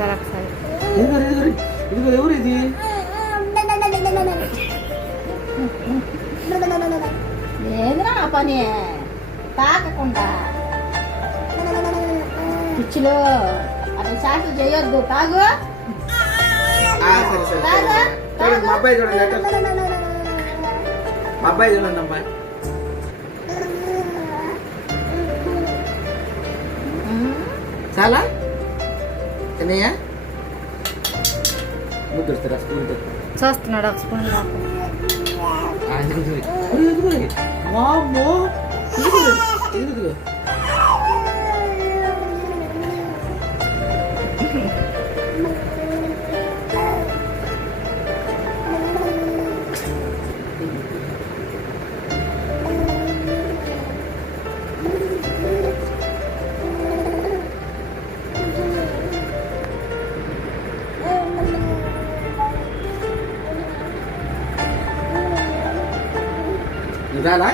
ఒకసారి ఒకసారి ఇదిగో ఎవరు ఇది? ఏదిరా నా పని తాకకుండా పిచ్చిలో అట్లా చాట్లు చేయొద్దు. తాగు సరే సరే తాగు చూడండి మా అబ్బాయి చూడండి ఎట్ట. మా అబ్బాయి చూడండి అమ్మాయి. చాలా తినయ్యా ముద్దు వస్తారా స్కూల్ చూస్తున్నాడు ఒక స్పూన్ నాకు. వామ్మో ఇదిగో నిజాలా